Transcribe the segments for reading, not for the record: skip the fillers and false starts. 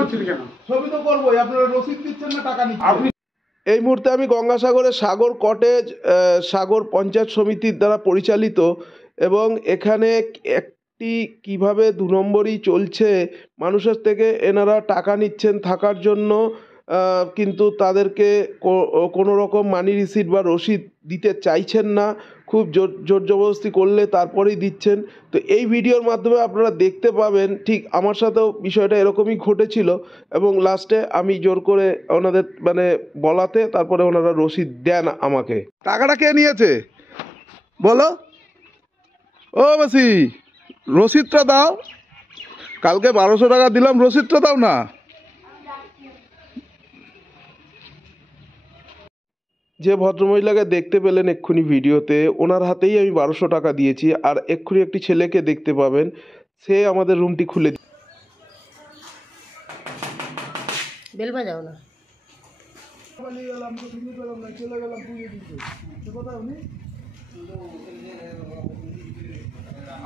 করছেন কেন? ছবি তো করবোই, আপনারা রসিদ দিচ্ছেন না টাকা নিচ্ছেন। এই মুহূর্তে আমি গঙ্গাসাগরের সাগর কটেজ সাগর পঞ্চায়েত সমিতির দ্বারা পরিচালিত, এবং এখানে একটি কিভাবে 2 নম্বরই চলছে, মানুষের থেকে এনারা টাকা নিচ্ছেন থাকার জন্য, কিন্তু তাদেরকে কোনো রকম মানি রিসিট বা রসিদ দিতে চাইছেন না, খুব জোর জবরদস্তি করলে তারপরেই দিচ্ছেন। তো এই ভিডিওর মাধ্যমে আপনারা দেখতে পাবেন ঠিক আমার সাথেও বিষয়টা এরকমই ঘটেছিল, এবং লাস্টে আমি জোর করে ওনাদের মানে বলাতে তারপরে ওনারা রসিদ দেন আমাকে। টাকাটা কে নিয়েছে বলো? ও বাসি, রসিদটা দাও। কালকে 1200 টাকা দিলাম, রসিদটা দাও না। যে ভদ্রমহিলাকে দেখতে পেলেন এক্ষুনি ভিডিওতে, ওনার হাতেই আমি 1200 টাকা দিয়েছি। আর এক্ষুনি একটি ছেলেকে দেখতে পাবেন, সে আমাদের রুমটি খুলে বেল বাজাও না।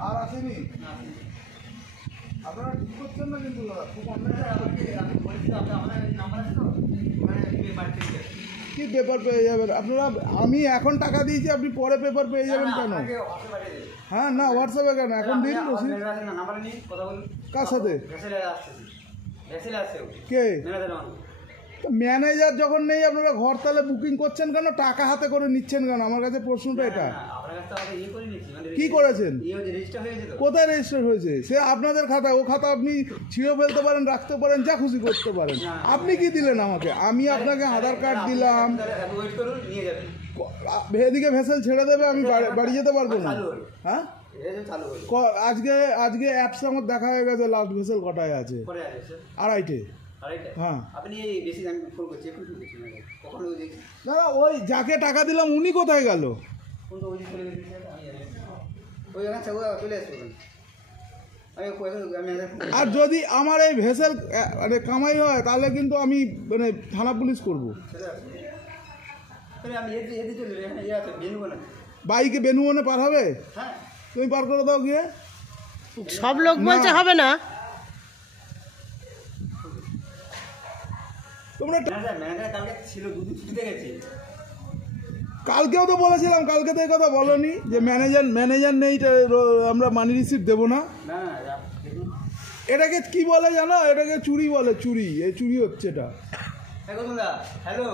আর আসেনি, আপনারা ঠিক করছেন না কিন্তু খুব কি পেপার পেয়ে যাবেন আপনারা? আমি এখন টাকা দিয়েছি, আপনি পরে পেপার পেয়ে যাবেন কেন? হ্যাঁ না, হোয়াটসঅ্যাপে কেন? এখন দিন রসিদ। কার সাথে? কে ম্যানেজার যখন নেই আপনারা ঘর তাহলে বুকিং করছেন কেন? টাকা হাতে করে নিচ্ছেন কেন? আমার কাছে প্রশ্নটা এটা। কি করেছেন? কোথায় রেজিস্টার হয়েছে? সে আপনাদের খাতা, ও খাতা আপনি ছিঁড়ে ফেলতে পারেন, রাখতে পারেন, যা খুশি করতে পারেন। আপনি কি দিলেন আমাকে? আমি আপনাকে আধার কার্ড দিলাম, এদিকে ভেসেল ছেড়ে দেবে, আমি বাড়ি যেতে পারবো না। হ্যাঁ আজকে অ্যাপসে আমার দেখা হয়ে গেছে, লাস্ট ভেসেল কটায় আছে? 2:30-টে। হ্যাঁ দাদা, ওই যাকে টাকা দিলাম উনি কোথায় গেল? আর যদি আমার এই ভেসেল মানে কামাই হয় তাহলে কিন্তু আমি মানে থানা পুলিশ করবো। বাইকে বেনুবনে পার হবে? তুমি পার করে দাও গিয়ে। সব লোক বলছে হবে না। তোমরা কালকেও তো বলেছিলাম, কালকে তো এই কথা বলনি যে ম্যানেজার নেই, আমরা মানি রিসিট দেবো না। এটাকে কি বলে জানো? এটাকে চুরি বলে, চুরি। এই চুরি হচ্ছে এটা। হ্যালো,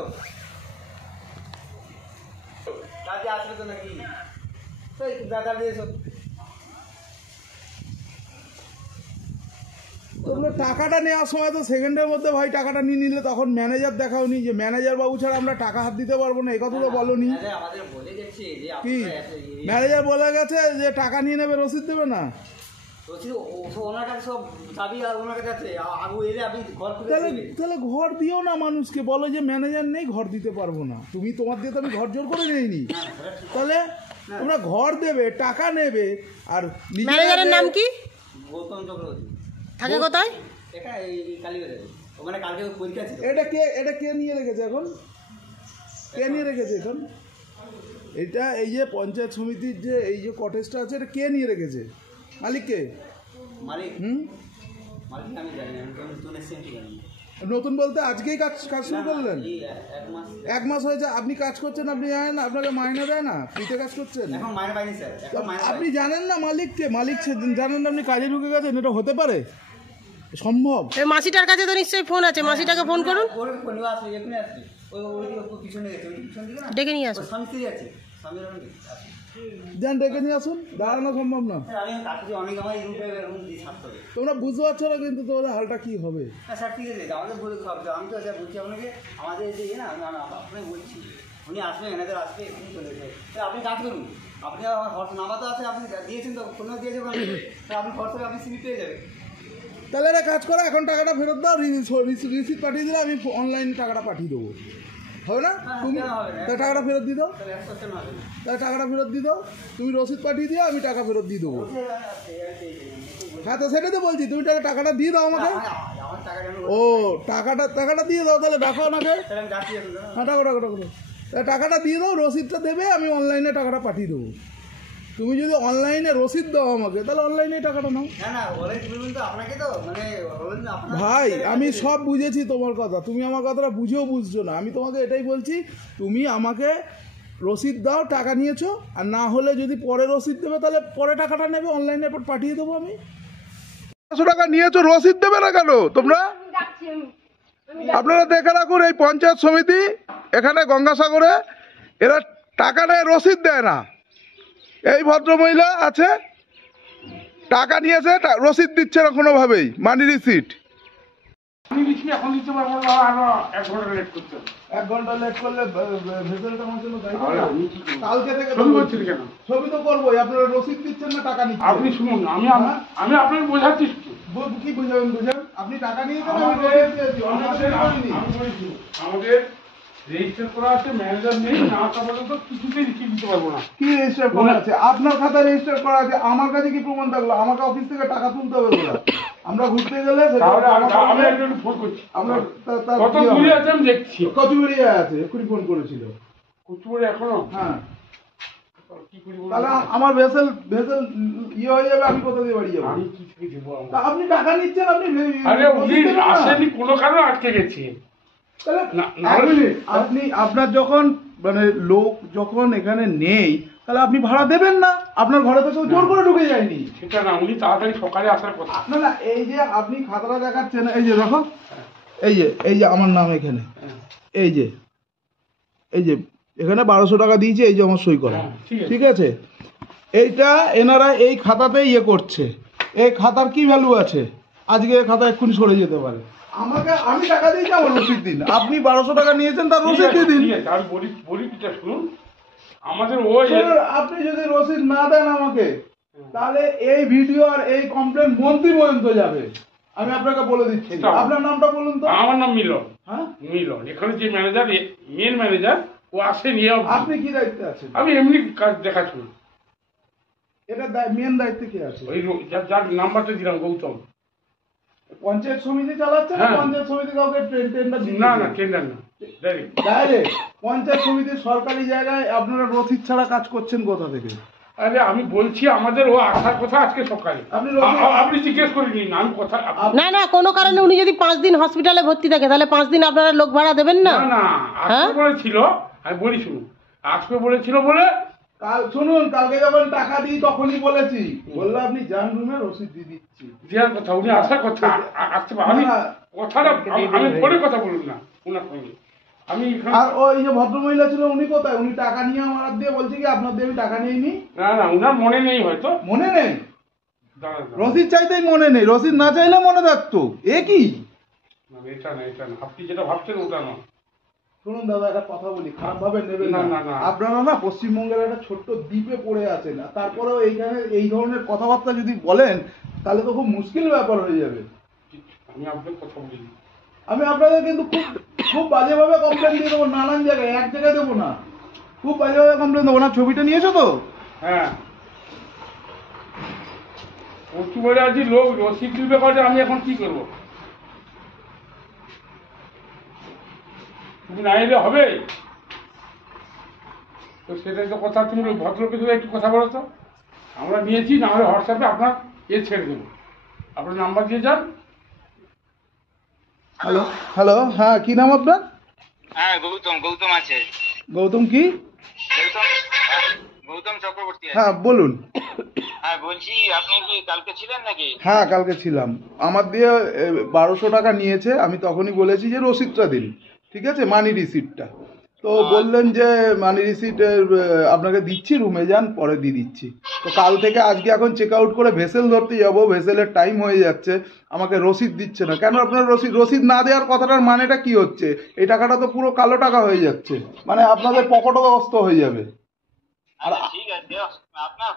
তোমরা টাকাটা নেওয়ার সময় তো সেকেন্ডের মধ্যে ভাই টাকাটা নিয়ে নিলে, তখন ম্যানেজার দেখাওনি যে ম্যানেজার বাবু ছাড়া আমরা টাকা হাত দিতে পারবো না, এই কথা তো বলোনি। কি ম্যানেজার বলে গেছে যে টাকা নিয়ে নেবে, রসিদ দেবে না? তাহলে ঘর দিও না মানুষকে, বলো যে ম্যানেজার নেই, ঘর দিতে পারবো না। তুমি তোমার দিয়ে তো আমি ঘর জোর করে নেইনি। তাহলে তোমরা ঘর দেবে, টাকা নেবে। আর ম্যানেজারের নাম কি? থাকে কোথায়? এটা কে নিয়ে রেখেছে এখন? কে নিয়ে রেখেছে এখন? এটা এই যে পঞ্চায়েত সমিতির যে এই যে কটেজটা আছে, এটা কে নিয়ে রেখেছে? মালিক কে? নতুন বলতে আজকেই কাজ শুরু করলেন? 1 মাস হয়েছে। আপনি কাজ করছেন, আপনি জানেন না আপনাকে মাইনে দেয় না? ফ্রিতে কাজ করছেন, আপনি জানেন না মালিক কে? মালিক জানেন না, আপনি কাজে ঢুকে গেছেন। এটা হতে পারে? সম্ভব? মাসিটার কাছে তো নিশ্চয়ই ফোন আছে, মাসিটাকে ফোন করুন, ডেকে নিয়ে আসুন। যান ডেকে নিয়ে আসুন, দাঁড়ানো সম্ভব না। তোমরা বুঝতে পারছো না কিন্তু তোমাদের হালটা কি হবে। উনি আসবে, ম্যানেজার আসবে, আপনি কাজ করুন। আপনি আমার নাম্বার তো আছে, আপনি দিয়েছেন তো, ফোনে দিয়েছেন আপনি হোয়াটসঅ্যাপে আপনি সিমি পেয়ে যাবেন। তাহলে একটা কাজ করো, এখন টাকাটা ফেরত দাও, রিসিট পাঠিয়ে দিলে আমি অনলাইনে টাকাটা পাঠিয়ে দেবো, হবে না? তুমি টাকাটা ফেরত দিয়ে দাও, তাহলে টাকাটা ফেরত দিয়ে দাও। তুমি রসিদ পাঠিয়ে দিও, আমি টাকা ফেরত দিয়ে দেবো। হ্যাঁ তো সেটাই তো বলছি, তুমি টাকাটা দিয়ে দাও আমাকে। ও টাকাটা দিয়ে দাও, তাহলে দেখো আমাকে। হ্যাঁ টাকাটা দিয়ে দাও, রসিদটা দেবে, আমি অনলাইনে টাকাটা পাঠিয়ে দেবো। তুমি যদি অনলাইনে রসিদ দাও আমাকে তাহলে অনলাইনে টাকাটা নাও। না না বলে বলবেন তো আপনাকে তো মানে বলবেন না আপনার ভাই আমি সব বুঝেছি তোমার কথা, তুমি আমার কথাটা বুঝেও বুঝছো না। আমি তোমাকে এটাই বলছি, তুমি আমাকে রসিদ দাও, টাকা নিয়েছো, আর না হলে যদি পরে রসিদ দেবে তাহলে পরে টাকাটা নেবে, অনলাইনে এরপর পাঠিয়ে দেবো আমি। 500 টাকা নিয়েছো, রসিদ দেবে না কেন তোমরা? আপনারা দেখে রাখুন, এই পঞ্চায়েত সমিতি এখানে গঙ্গাসাগরে এরা টাকা নেয়, রসিদ দেয় না। এই ভদ্রমহিলা আছে, টাকা নিয়েছে, রসিদ দিচ্ছে না কোনোভাবেই, মানি রিসিট। আমি দিচ্ছি, এখন দিতে পারবো না, আরো 1 ঘন্টা লেট করতে হবে। 1 ঘন্টা লেট করলে ভেসেলটা আমার জন্য দায়ী তাহলে না? আমি কি করবো? কালকে থেকে ছবি করছেন কেন? ছবি তো করবোই, আপনারা রসিদ দিচ্ছেন না, টাকা নিচ্ছেন। আপনি শুনুন, আমি আপনাকে বোঝাচ্ছি। কি বুঝাবেন? বুঝান, আপনি টাকা নিয়েছেন, আমি আমাদের রসিদ দিয়েছি, অন্য কিছু করিনি। আমি বলেছি, আমাদের রেজিস্টার করা আছে, ম্যানেজার নেই, না আসা পর্যন্ত কিছুতেই লিখে দিতে পারবো না। কি রেজিস্টার করা আছে? আপনার খাতায় রেজিস্টার করা আছে, আমার কাছে কি প্রমাণ থাকলো? আমাকে অফিস থেকে টাকা তুলতে হবে বলে আমরা ঘুরতে গেলে সেটা তাহলে আমার আমি কাছে- একজন ফোন করছি। আমরা তার কত কি হবে? দূরে আছে আমি দেখছি। কচুবেড়িয়া আছে, এক্ষুনি ফোন করেছিল। কুচুরে এখনো হ্যাঁ, কি করি বলুন? তাহলে আমার ভেসেল ইয়ে হয়ে যাবে, আমি কোথা দিয়ে বাড়ি যাবো? আমি কি থেকে দেবো তা আপনি টাকা নিচ্ছেন, আপনি আরে উনি রসিদ দেবেন না? আসেনি, কোনো কারণে আটকে গেছি। তাহলে না, এক মিনিট, আপনি আপনার যখন মানে লোক যখন এখানে নেই, তাহলে আপনি ভাড়া দেবেন না? আপনার ঘরে তো কেউ জোর করে ঢুকে যায়নি। সেটা না, উনি তাড়াতাড়ি সকালে আসার কথা। না না, এই যে আপনি খাতাটা দেখাচ্ছেন, এই যে দেখো, এই যে আমার নাম এখানে, এই যে এখানে 1200 টাকা দিয়েছে, এই যে আমার সই করা, হ্যাঁ, ঠিক আছে। ঠিক আছে? এইটা এনারা এই খাতাতে ইয়ে করছে, এই খাতার কি ভ্যালু আছে? আজকে এই খাতা এক্ষুনি সরে যেতে পারে। আমি টাকা দিয়েছি, আমার রসিদ দিন। আপনি 1200 টাকা নিয়েছেন, তার ঠিক রসিদ আছে, দিয়ে দিন। ঠিক আছে, আমি বলি কিটা শুনুন। আমাদের ওই শুনুন, আপনি যদি রসিদ না দেন আমাকে, তাহলে এই ভিডিও আর এই কমপ্লেন মন্ত্রী পর্যন্ত যাবে। আমি আপনাকে বলে দিচ্ছি। এটা- আপনার নামটা বলুন তো। আমার নাম মিলন। হ্যাঁ, মিলন, এখানে যে ম্যানেজার, মেন ম্যানেজার, ও আসেনি। আপনি কি দায়িত্বে আছেন? আমি এমনি কাজ দেখাচ্ছি। এটা মেন দায়িত্বে কে আছে? ওই যার নাম্বারটা দিলাম, গৌতম। পঞ্চায়েত সমিতি চালাচ্ছে না? হ্যাঁ। পঞ্চায়েত সমিতি কাউকে টেন্ডার না না, টেন্ডার না, ডাইরেক্ট। ডাইরেক্ট পঞ্চায়েত সমিতির সরকারি জায়গায় আপনারা রসিদ ছাড়া কাজ করছেন কোথা থেকে? আরে আমি বলছি, আমাদের ও আসার কথা আজকে সকালে। আপনি জিজ্ঞেস করে নিন, আমি কথা না না, কোনো কারণে উনি যদি 5 দিন হসপিটালে ভর্তি থাকে তাহলে 5 দিন আপনারা লোক ভাড়া দেবেন না? না না, হ্যাঁ? আসবে বলেছিল। আমি বলি শুনুন, আসবে বলেছিল বলে শুনুন, কালকে যখন টাকা দিই তখনই বলেছি, বললো আপনি যান রুমে, রসিদ দিয়ে দিচ্ছি। দেওয়ার কথা, উনি আসার কথা, আসতে পারে। আমি না, কথাটা আমি ফোনে কথা বলুন না ওনার সঙ্গে। আমি এখানে আর ওই যে ভদ্রমহিলা ছিল, উনি কোথায়? উনি টাকা নিয়ে আমার হাত দিয়ে বলছে কি আপনার দিয়ে আমি টাকা নিইনি। না না, ওনার মনে নেই হয়তো। মনে নেই? দাঁড়ান, দাঁড়ান। রসিদ চাইতেই মনে নেই, রসিদ না চাইলে মনে থাকতো। এ কি? না, এটা না, আপনি যেটা ভাবছেন ওটা না। শুনুন দাদা, একটা কথা বলি, খারাপ ভাবে নেবেন না। না, না, না। আপনারা না পশ্চিমবঙ্গের একটা ছোট্ট দ্বীপে পড়ে আছেন, আর তারপরেও এইখানে এই ধরনের কথাবার্তা যদি বলেন, তাহলে তো খুব মুশকিল ব্যাপার হয়ে যাবে। আমি আপনার কথা বলি। আমি আপনাদের কিন্তু খুব বাজেভাবে কমপ্লেন দিয়ে দেবো, নানান জায়গায়, এক জায়গায় দেবো না, খুব বাজেভাবে কমপ্লেন দেবো। না, ছবিটা নিয়েছো তো? হ্যাঁ, পশু বলে আছি, লোক রসিদ দিবে কথা, আমি এখন কি করবো? তুমি না এলে হবে তো, সেটাই তো কথা। তুমি ভদ্রলোকের সাথে একটু কথা বলো তো। আমরা নিয়েছি, না হলে হোয়াটসঅ্যাপে আপনার ছেড়ে দেবো, আপনার নাম্বার দিয়ে যান। হ্যালো হ্যালো, হ্যাঁ, কি নাম আপনার? হ্যাঁ, গৌতম আছে। গৌতম কি? গৌতম চক্রবর্তী আছে। হ্যাঁ বলুন। হ্যাঁ, বলছি আপনি কি কালকে ছিলেন নাকি? হ্যাঁ, কালকে ছিলাম। আমার দিয়ে 1200 টাকা নিয়েছে, আমি তখনই বলেছি যে রসিদটা দিন, ঠিক আছে, মানি রিসিপ্টটা। তো বললেন যে মানি রিসিট আপনাকে দিচ্ছি, রুমে যান, পরে দিয়ে দিচ্ছি। তো কাল থেকে আজকে এখন চেক আউট করে ভেসেল ধরতে যাবো, ভেসেলের টাইম হয়ে যাচ্ছে, আমাকে রসিদ দিচ্ছে না কেন? আপনার রসিদ না দেওয়ার কথাটার মানেটা কি হচ্ছে? এই টাকাটা তো পুরো কালো টাকা হয়ে যাচ্ছে, মানে আপনাদের পকেটস্থ হয়ে যাবে। আচ্ছা, ঠিক আছে। আপনার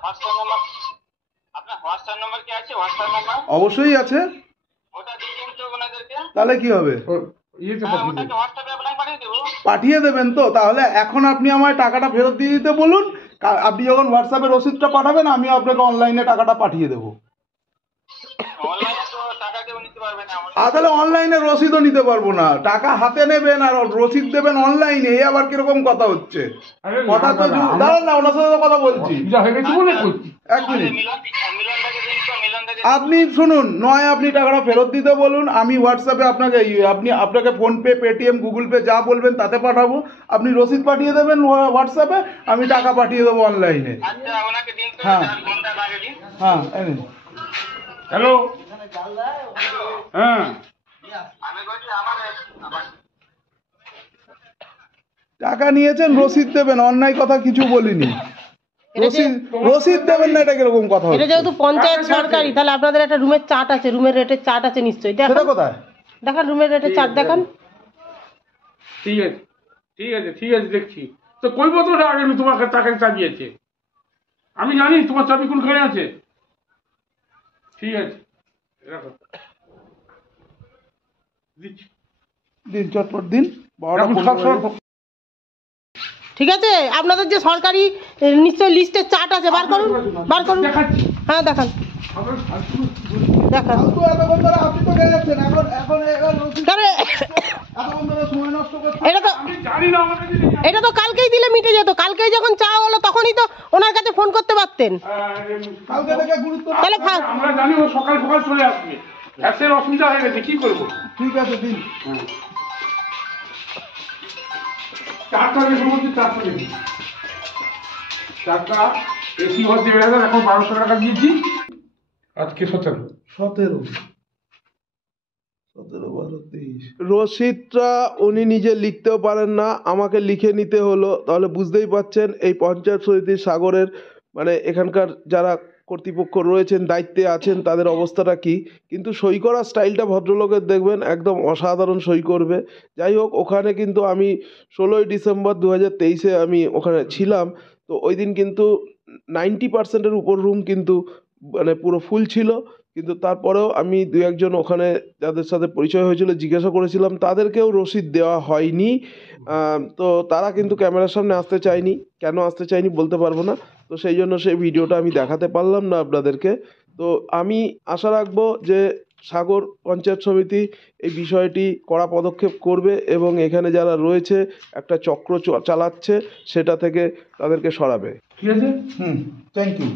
হোয়াটসঅ্যাপ নাম্বার কি আছে? হোয়াটসঅ্যাপ নাম্বার অবশ্যই আছে। ওটা দিয়ে দিন তো ওনাদেরকে। তাহলে কি হবে? ইয়েতে হ্যাঁ, পাঠিয়ে ওটাকে দেবো। হোয়াটসঅ্যাপে আপনাকে পাঠিয়ে দেবো। পাঠিয়ে দেবেন তো? তাহলে এখন আপনি আমায় টাকাটা ফেরত দিয়ে দিতে বলুন। আপনি যখন হোয়াটসঅ্যাপে রসিদটা পাঠাবেন, আমি আপনাকে অনলাইনে টাকাটা পাঠিয়ে দেবো। অনলাইনে তো টাকা কেউ নিতে পারবে তাহলে অনলাইনে রসিদও নিতে পারবো না, টাকা হাতে নেবেন আর রসিদ দেবেন অনলাইনে, এই আবার কিরকম কথা হচ্ছে? আরে না, কথা তো দাদা, আমরা- দাঁড়ান না, ওনার সাথে তো কথা বলছি। অসুবিধা হয়ে গেছে বলে করছি। এক মিনিট, মিলনদাকে দিন তো, মিলনদাকে আপনি শুনুন, নয় আপনি টাকাটা ফেরত দিতে বলুন, আমি হোয়াটসঅ্যাপে আপনাকে আপনাকে ফোনপে, পেটিএম, গুগল পে যা বলবেন তাতে পাঠাবো, আপনি রসিদ পাঠিয়ে দেবেন হোয়াটসঅ্যাপে, আমি টাকা পাঠিয়ে দেবো অনলাইনে। আচ্ছা ওনাকে দিন তো, হ্যাঁ। 4 ঘন্টা আগে দিন। হ্যাঁ এই নিন। হ্যালো, হ্যাঁ, আমি বলছি আমার টাকা নিয়েছেন, রসিদ দেবেন, অন্যায় কথা কিছু বলিনি। রসিদ দেবেন না, এটা কিরকম কথা এটা হচ্ছে? যেহেতু পঞ্চায়েত সরকারি, তাহলে আপনাদের একটা রুমের চার্ট আছে, রুমের রেটের চার্ট আছে নিশ্চয়ই। সেটা দেখান, কোথায়? দেখান রুমের রেটের চার্ট দেখান। ঠিক আছে, ঠিক আছে, ঠিক আছে, দেখছি। তো কই বছর আগে আমি তোমার কাছে টাকা চাবিয়েছে, আমি জানি তোমার চাবি কোনখানে আছে। ঠিক আছে, রাখো, দিচ্ছি। দিন, চটপট দিন। এখন সব সময় ঠিক আছে, আপনাদের যে সরকারি নিশ্চয়ই লিস্টের চার্ট আছে, বার করুন, বার করুন। দেখাচ্ছি। হ্যাঁ দেখান, আমার ফালতু দেখান। ফালতু এতক্ষণ ধরে আপনি তো গেছেন, এখন রসিদ তাহলে এতক্ষণ ধরে সময় নষ্ট করছেন। এটা তো আমি জানি না আমার কাছে এটা তো কালকেই দিলে মিটে যেত। কালকেই যখন চাওয়া হলো তখনই তো ওনার কাছে ফোন করতে পারতেন। কালকে থেকে গুরুত্ব তাহলে আমরা জানি ও সকাল সকাল চলে আসবে, গ্যাসের অসুবিধা হয়ে গেছে, কি করবো? ঠিক আছে, দিন। চারটা রেখে বলছি, চারটা রেখে, চারটা এসি ঘর দিয়ে বেড়ে এখন 1200 টাকা দিয়েছি, আজকে 17। 17, 12, 23। রসিদটা উনি নিজে লিখতেও পারেন না, আমাকে লিখে নিতে হলো। তাহলে বুঝতেই পারছেন এই পঞ্চায়েত সমিতি সাগরের মানে এখানকার যারা কর্তৃপক্ষ রয়েছেন, দায়িত্বে আছেন, তাদের অবস্থাটা কি। কিন্তু সই করার স্টাইলটা ভদ্রলোকের দেখবেন একদম অসাধারণ সই করবে। যাই হোক, ওখানে কিন্তু আমি 16ই ডিসেম্বর 2023-এ আমি ওখানে ছিলাম। তো ওই দিন কিন্তু 90%-এর উপর রুম কিন্তু মানে পুরো ফুল ছিল। কিন্তু তারপরেও আমি দু একজন ওখানে যাদের সাথে পরিচয় হয়েছিল জিজ্ঞাসা করেছিলাম, তাদেরকেও রসিদ দেওয়া হয়নি। তো তারা কিন্তু ক্যামেরার সামনে আসতে চায়নি, কেন আসতে চায়নি বলতে পারবো না। তো সেই জন্য সেই ভিডিওটা আমি দেখাতে পারলাম না আপনাদেরকে। তো আমি আশা রাখবো যে সাগর পঞ্চায়েত সমিতি এই বিষয়টি কড়া পদক্ষেপ করবে এবং এখানে যারা রয়েছে একটা চক্র চালাচ্ছে সেটা থেকে তাদেরকে সরাবে। ঠিক আছে। Thank you.